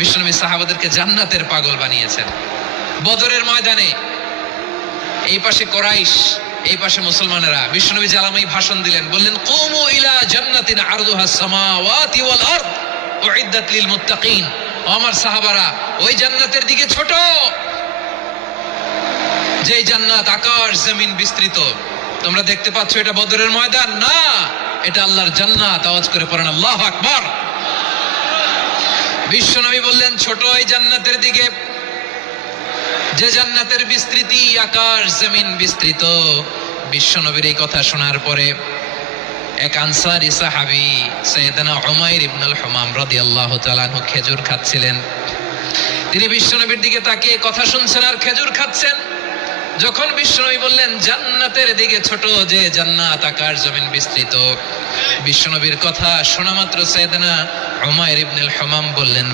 বিশ্বনবী সাহাবাদেরকে জান্নাতের পাগল বানিয়েছেন। বদরের ময়দানে এই পাশে কোরাইশ, এই পাশে মুসলমানেরা। বিশ্বনবী জালামাই ভাষণ দিলেন, বললেন কুমু ইলা জান্নাতিন আরদুহাস সামাওয়াতি ওয়াল আরদ উইদ্দাত লিল মুত্তাকিন। আমার সাহাবারা, ওই জান্নাতের দিকে ছোট, যে জান্নাত আকাশ জমিন বিস্তৃত। তোমরা দেখতে পাচ্ছ এটা বদরের ময়দান না, এটা আল্লাহর জান্নাত। আওয়াজ করে পড়েন আল্লাহু আকবার। বিশ্বনবী বললেন ছোট ওই জান্নাতের দিকে, যে জান্নাতের বিস্তৃতি আকাশ জমিন বিস্তৃত। বিশ্বনবীর এই কথা শোনার পরে এক আনসারী সাহাবী সাইয়েদনা উমাইর ইবনুল হুমাম রাদিয়াল্লাহু তাআলা আনহু খেজুর খাচ্ছিলেন। তিনি বিশ্বনবীর দিকে তাকিয়ে কথা শুনছেন আর খেজুর খাচ্ছেন। যখন বিশ্বনবী বললেন জান্নাতের দিকে ছোট, যে জান্নাত আকাশ জমিন বিস্তৃত, বিশ্বনবীর কথা শোনা মাত্র সাইয়েদনা উমাইর ইবনুল হুমাম বললেন